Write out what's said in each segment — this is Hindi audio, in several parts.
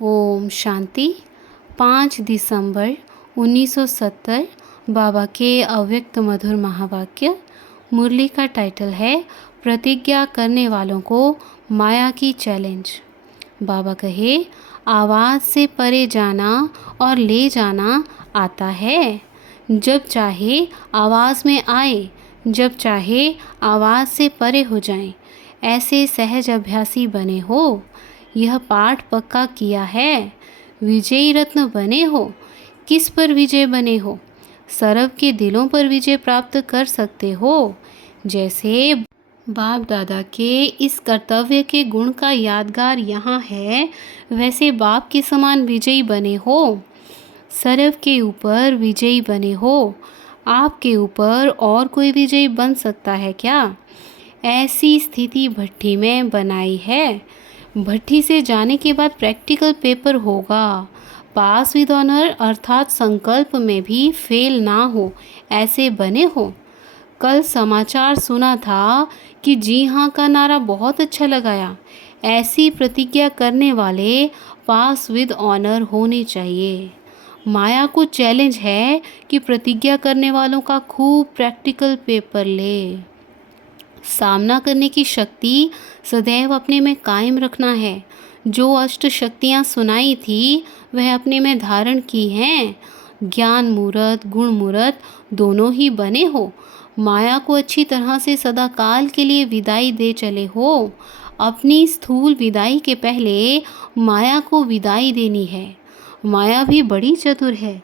ओम शांति। 5 दिसंबर 1970 बाबा के अव्यक्त मधुर महावाक्य। मुरली का टाइटल है प्रतिज्ञा करने वालों को माया की चैलेंज। बाबा कहे, आवाज़ से परे जाना और ले जाना आता है। जब चाहे आवाज़ में आए, जब चाहे आवाज़ से परे हो जाएं। ऐसे सहज अभ्यासी बने हो। यह पाठ पक्का किया है। विजयी रत्न बने हो। किस पर विजय बने हो? सर्व के दिलों पर विजय प्राप्त कर सकते हो। जैसे बाप दादा के इस कर्तव्य के गुण का यादगार यहाँ है, वैसे बाप के समान विजयी बने हो। सर्व के ऊपर विजयी बने हो। आपके ऊपर और कोई विजयी बन सकता है क्या? ऐसी स्थिति भट्ठी में बनाई है। भट्ठी से जाने के बाद प्रैक्टिकल पेपर होगा। पास विद ऑनर अर्थात संकल्प में भी फेल ना हो, ऐसे बने हो। कल समाचार सुना था कि जी हाँ का नारा बहुत अच्छा लगाया। ऐसी प्रतिज्ञा करने वाले पास विद ऑनर होने चाहिए। माया को चैलेंज है कि प्रतिज्ञा करने वालों का खूब प्रैक्टिकल पेपर ले। सामना करने की शक्ति सदैव अपने में कायम रखना है। जो अष्ट शक्तियाँ सुनाई थी वह अपने में धारण की हैं। ज्ञान मूर्त गुण मूर्त दोनों ही बने हो। माया को अच्छी तरह से सदाकाल के लिए विदाई दे चले हो। अपनी स्थूल विदाई के पहले माया को विदाई देनी है। माया भी बड़ी चतुर है।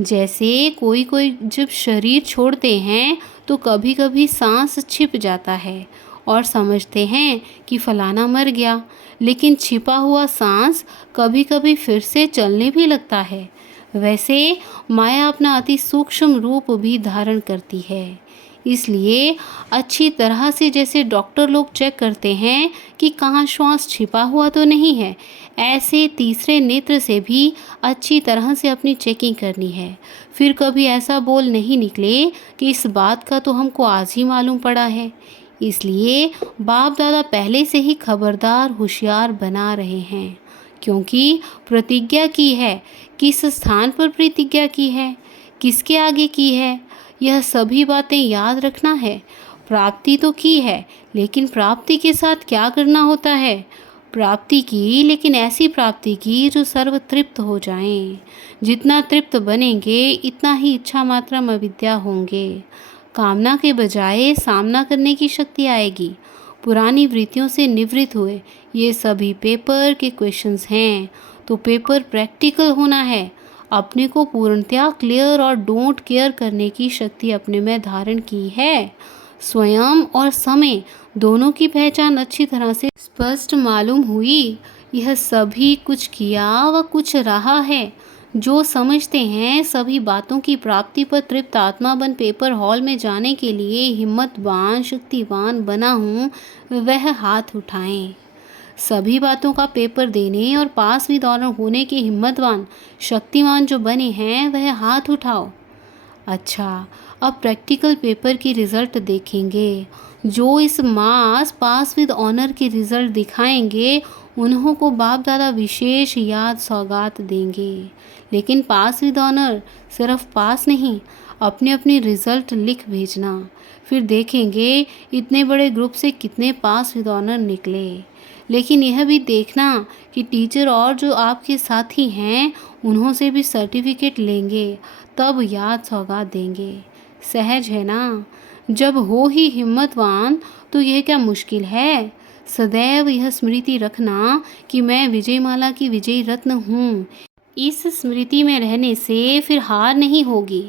जैसे कोई जब शरीर छोड़ते हैं तो कभी कभी सांस छिप जाता है और समझते हैं कि फलाना मर गया, लेकिन छिपा हुआ सांस कभी कभी फिर से चलने भी लगता है। वैसे माया अपना अति सूक्ष्म रूप भी धारण करती है। इसलिए अच्छी तरह से जैसे डॉक्टर लोग चेक करते हैं कि कहाँ श्वास छिपा हुआ तो नहीं है, ऐसे तीसरे नेत्र से भी अच्छी तरह से अपनी चेकिंग करनी है। फिर कभी ऐसा बोल नहीं निकले कि इस बात का तो हमको आज ही मालूम पड़ा है। इसलिए बाप दादा पहले से ही खबरदार होशियार बना रहे हैं, क्योंकि प्रतिज्ञा की है। किस स्थान पर प्रतिज्ञा की है, किसके आगे की है, यह सभी बातें याद रखना है। प्राप्ति तो की है, लेकिन प्राप्ति के साथ क्या करना होता है? प्राप्ति की, लेकिन ऐसी प्राप्ति की जो सर्व तृप्त हो जाएं। जितना तृप्त बनेंगे इतना ही इच्छा मात्रा में अविद्या होंगे। कामना के बजाय सामना करने की शक्ति आएगी। पुरानी वृत्तियों से निवृत्त हुए ये सभी पेपर के क्वेश्चंस हैं, तो पेपर प्रैक्टिकल होना है। अपने को पूर्णतया क्लियर और डोंट केयर करने की शक्ति अपने में धारण की है। स्वयं और समय दोनों की पहचान अच्छी तरह से स्पष्ट मालूम हुई। यह सभी कुछ किया व कुछ रहा है। जो समझते हैं सभी बातों की प्राप्ति पर तृप्त आत्मा बन पेपर हॉल में जाने के लिए हिम्मतवान शक्तिवान बना हूँ, वह हाथ उठाएं। सभी बातों का पेपर देने और पास विद ऑनर होने के हिम्मतवान शक्तिमान जो बने हैं वह हाथ उठाओ। अच्छा, अब प्रैक्टिकल पेपर की रिज़ल्ट देखेंगे। जो इस मास पास विद ऑनर के रिज़ल्ट दिखाएंगे उन्हों को बाप दादा विशेष याद सौगात देंगे। लेकिन पास विद ऑनर सिर्फ पास नहीं, अपने अपने रिज़ल्ट लिख भेजना। फिर देखेंगे इतने बड़े ग्रुप से कितने पास विद ऑनर निकले। लेकिन यह भी देखना कि टीचर और जो आपके साथी हैं उन्हों से भी सर्टिफिकेट लेंगे, तब याद सौगात देंगे। सहज है ना? जब हो ही हिम्मतवान तो यह क्या मुश्किल है? सदैव यह स्मृति रखना कि मैं विजयमाला की विजयी रत्न हूँ। इस स्मृति में रहने से फिर हार नहीं होगी।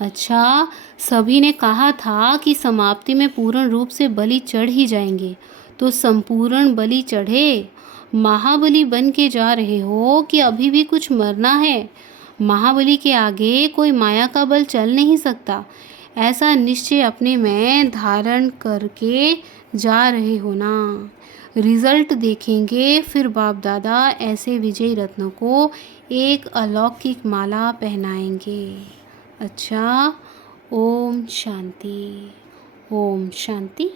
अच्छा, सभी ने कहा था कि समाप्ति में पूर्ण रूप से बलि चढ़ ही जाएंगे, तो संपूर्ण बलि चढ़े। महाबली बन के जा रहे हो कि अभी भी कुछ मरना है? महाबली के आगे कोई माया का बल चल नहीं सकता। ऐसा निश्चय अपने में धारण करके जा रहे हो ना। रिजल्ट देखेंगे फिर बाप दादा ऐसे विजयी रत्नों को एक अलौकिक माला पहनाएंगे। अच्छा, ओम शांति। ओम शांति।